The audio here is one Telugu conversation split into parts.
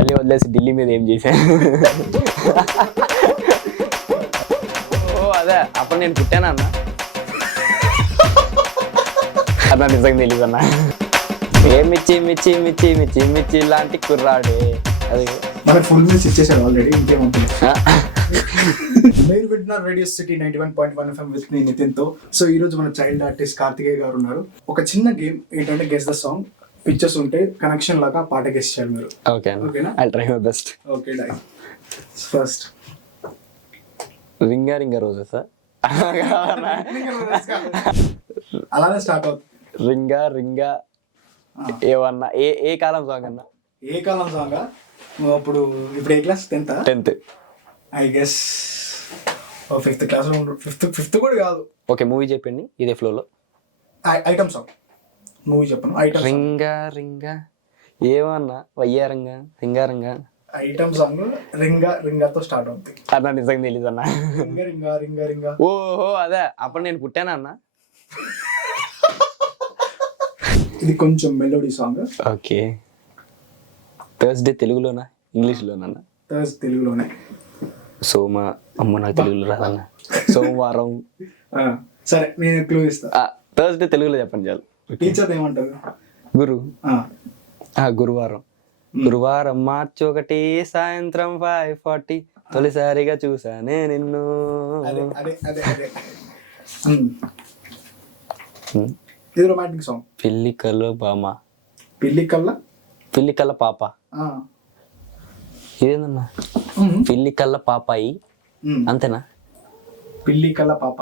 గల్లీ వదిలేసి ఢిల్లీ మీద ఏం చేశా? ఓ అదే అప్పుడు నేను పుట్టానా అన్న? అన్న నిజంగా తెలీదు అన్న. ఏ మిర్చి మిర్చి మిర్చి మిర్చి మిర్చి లాంటి కుర్రాడే. అది మనకు ఫుల్ న్యూస్ ఇచ్చేసాడు ఆల్రెడీ, ఇంకేమంటుంది. మీరు వింటున్నారు రేడియో సిటీ 91.1 FM విత్ మీ నితిన్తో. సో ఈ రోజు మన చైల్డ్ ఆర్టిస్ట్ కార్తికేయ గారు ఉన్నారు. ఒక చిన్న గేమ్ ఏంటంటే గెస్ ద సాంగ్. పిక్చర్స్ ఉంటే కనెక్షన్ లాగా పాట గెస్ చేయాలి మీరు. ఓకేనా? I try my best. Okay డై. ఫస్ట్ రింగా రింగా రోజెసా? అలానే స్టార్ట్ అవుతుంది. రింగా రింగా ఏమన్నా ఏ కాలం సాంగ్ అన్నా? ఏ కాలం సాంగ్? అప్పుడు ఇప్పుడు ఏ class? 10th. I guess 5th class లో. ఫిఫ్త్ కూడా కాదు. ఓకే మూవీ చెప్పండి ఇదే ఫ్లోలో. ఐటమ్ సాంగ్ మూవీ చెప్పను. ఐటమ్ రింగా రింగా ఏమన్నా వయ్యారంగా ringa ringa. Item song ringa రింగాతో స్టార్ట్ అవుతుంది. అన్న నిజంగా తెలీదు అన్న. రింగా రింగా రింగా రింగా. ఓహో అదే అప్పుడు నేను పుట్టానా అన్న? ఇది కొంచెం మెలోడీ సాంగ్. ఓకే. థర్స్డే తెలుగులోనా ఇంగ్లీష్లోనా? థర్స్ తెలుగులోనే. సోమ అమ్మ నాకు తెలుగులో రాదన్న. సోమవారం. సరే నేను క్లూ ఇస్తా. థర్స్డే తెలుగులో చెప్పండి చాలు. టీచర్ ఏమంటారు? గురు. గురువారం. గురువారం మార్చి 1 సాయంత్రం 5:40 తొలిసారిగా చూసానే నిన్ను. అదే అదే అదే అదే. ఇది రొమాంటిక్ సాంగ్. పిల్లి కల్ల బామ. పిల్లి కల్ల పాప. ఇదేందన్నా? పిల్లి కల్ల పాపాయి అంతేనా? పిల్లి కల్ల పాప.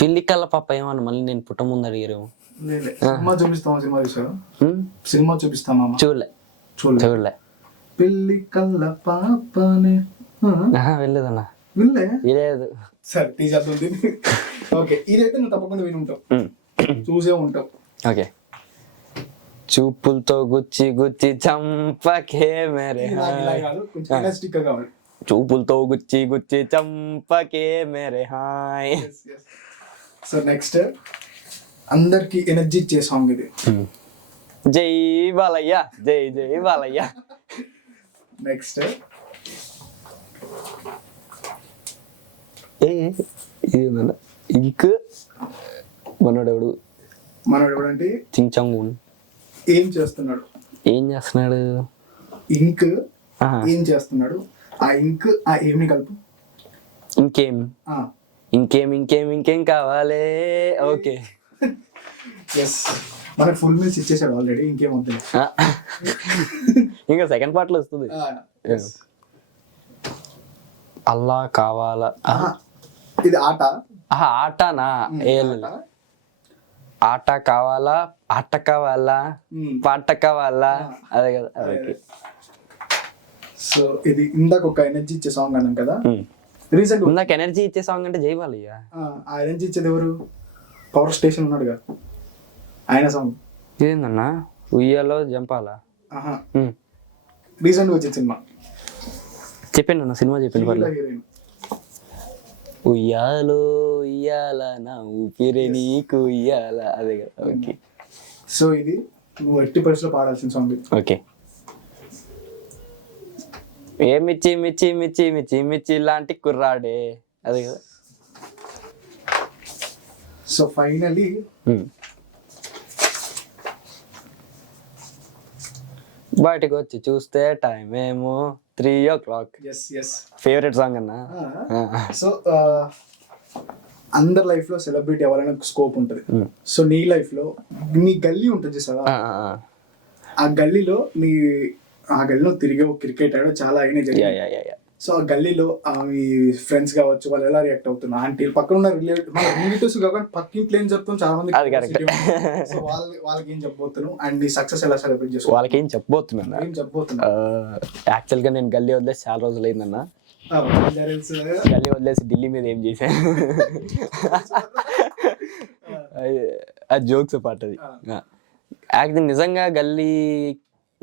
పిల్లి కల్ల పాప ఏమన్నా మళ్ళీ నేను పుట్ట ముందు అడిగారేమో. సినిమా చూపిస్తామా? సినిమా చూసారా? సినిమా చూపిస్తామా? చూడలే. పిల్లి కల్ల పాపనే వెళ్ళలేదన్నా. లేదు. సరే తీసేద్దాం. ఓకే ఇదైతే నువ్వు తప్పకుండా విని ఉంటావు, చూసే ఉంటావు. ఓకే. చూపులతో గుచ్చి గుచ్చి చంపకే మేరే కావాలి. చూపులతో గుచ్చి గుచ్చి చంపకే మేరే హాయ్. సో నెక్స్ట్ అందరికి ఎనర్జీ ఇచ్చే సాంగ్ ఇది. జై బాలయ్య జై జై బాలయ్య. నెక్స్ట్ ఇదేందన్నా? ఇంక్ మనోడెవడు అంటే చింగ్ చాంగ్. ఏం చేస్తున్నాడు? ఇంక్ ఏం చేస్తున్నాడు? ఆ ఇంక్ ఆ ఏమి కలుపు. ఇంకేం కావాలి. ఓకే. మనకు ఫుల్ మీల్స్ ఇచ్చేసాడు ఆల్రెడీ, ఇంకేమవుతుంది. ఇంకా సెకండ్ పార్ట్ లో వస్తుంది. అల్లా కావాలా. ఇది ఆట. ఆటనా? ఆట కావాలా, ఆట కావాలా, పాట కావాలా, అదే కదా. ఓకే. సో ఇది ఇందాక ఒక ఎనర్జీ ఇచ్చే సాంగ్ అన్నాం కదా. రీసెంట్ ఇందాక ఎనర్జీ ఇచ్చే సాంగ్ అంటే జై బాలయ్య. ఆ ఎనర్జీ ఇచ్చేది ఎవరు? పవర్ స్టేషన్ ఉన్నాడుగా ఆయన సాంగ్. ఇదేందన్నా? ఉయ్యాలో జంపాలా. రీసెంట్ వచ్చిన సినిమా చెప్పండి అన్న. సినిమా చెప్పండి. హీరోయిన్ ఉయ్యాలో ఉయ్యాల నా ఊపిరి నీకు ఉయ్యాల, అదే కదా. ఓకే. సో ఇది నువ్వు 80% పాడాల్సిన సాంగ్. ఓకే. ఏ మిర్చి మిర్చి మిర్చి మిర్చి మిర్చి లాంటి కుర్రాడే, అదే కదా. సో ఫైనలీ బయటకు వచ్చి చూస్తే టైం ఏమో 3 o'clock. ఫేవరెట్ సాంగ్ అన్నా. సో అందరి లైఫ్ లో సెలబ్రిటీ అవ్వాలని ఒక స్కోప్ ఉంటుంది. సో నీ లైఫ్ లో నీ గల్లీ ఉంటుంది చూసావా? ఆ గల్లీలో తిరిగే క్రికెట్ ఆడో చాలా అయినా జరిగింది. సో ఆ గల్లీలో మీ ఫ్రెండ్స్ కావచ్చు, వాళ్ళు ఎలా రియాక్ట్ అవుతున్నారు? ఆంటీలు పక్కన ఉన్న రిలేటివ్స్ కాకుండా పక్కింట్లో ఏం చెప్తాం చాలా మంది. సో వాళ్ళకి ఏం చెప్పబోతున్నావు అండ్ నీ సక్సెస్ ఎలా సెలబ్రేట్ చేసుకో? వాళ్ళకి ఏం చెప్పబోతున్నా? యాక్చువల్ గా నేను గల్లీ వదిలేసి చాలా రోజులు అయిందన్నా. గల్లీ వదిలేసి ఢిల్లీ మీద ఏం చేశా? అది జోక్స్ పాట. అది యాక్చువల్ నిజంగా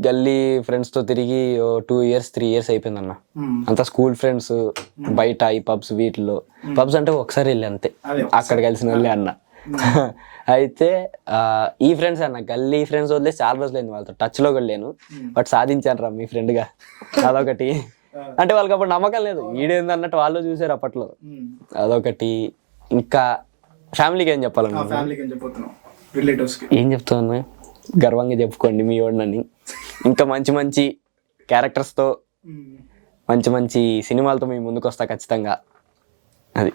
గల్లీ ఫ్రెండ్స్ తో తిరిగి 2 years 3 years అయిపోయింది అన్న. అంతా స్కూల్ ఫ్రెండ్స్ బయట ఈ పబ్స్ వీటిలో. పబ్స్ అంటే ఒకసారి వెళ్ళి అంతే, అక్కడ కలిసిన వాళ్ళే అన్న. అయితే ఈ ఫ్రెండ్స్ అన్న గల్లీ ఫ్రెండ్స్ వదిలేసి చాలా రోజులైంది వాళ్ళతో టచ్ లో కూడా లేను. బట్ సాధించాను రా మీ ఫ్రెండ్ గా, అదొకటి. అంటే వాళ్ళకి అప్పుడు నమ్మకం లేదు, ఈడేంది అన్నట్టు వాళ్ళు చూసారు అప్పట్లో, అదొకటి. ఇంకా ఫ్యామిలీకి ఏం చెప్పాలన్నా? ఫ్యామిలీకి ఏం చెప్పబోతున్నావు? రిలేటివ్స్ కి ఏం చెప్తాను, గర్వంగా చెప్పుకోండి మీ వాడినని. ఇంకా మంచి మంచి క్యారెక్టర్స్ తో మంచి మంచి సినిమాలతో మీ ముందుకు వస్తా ఖచ్చితంగా. అది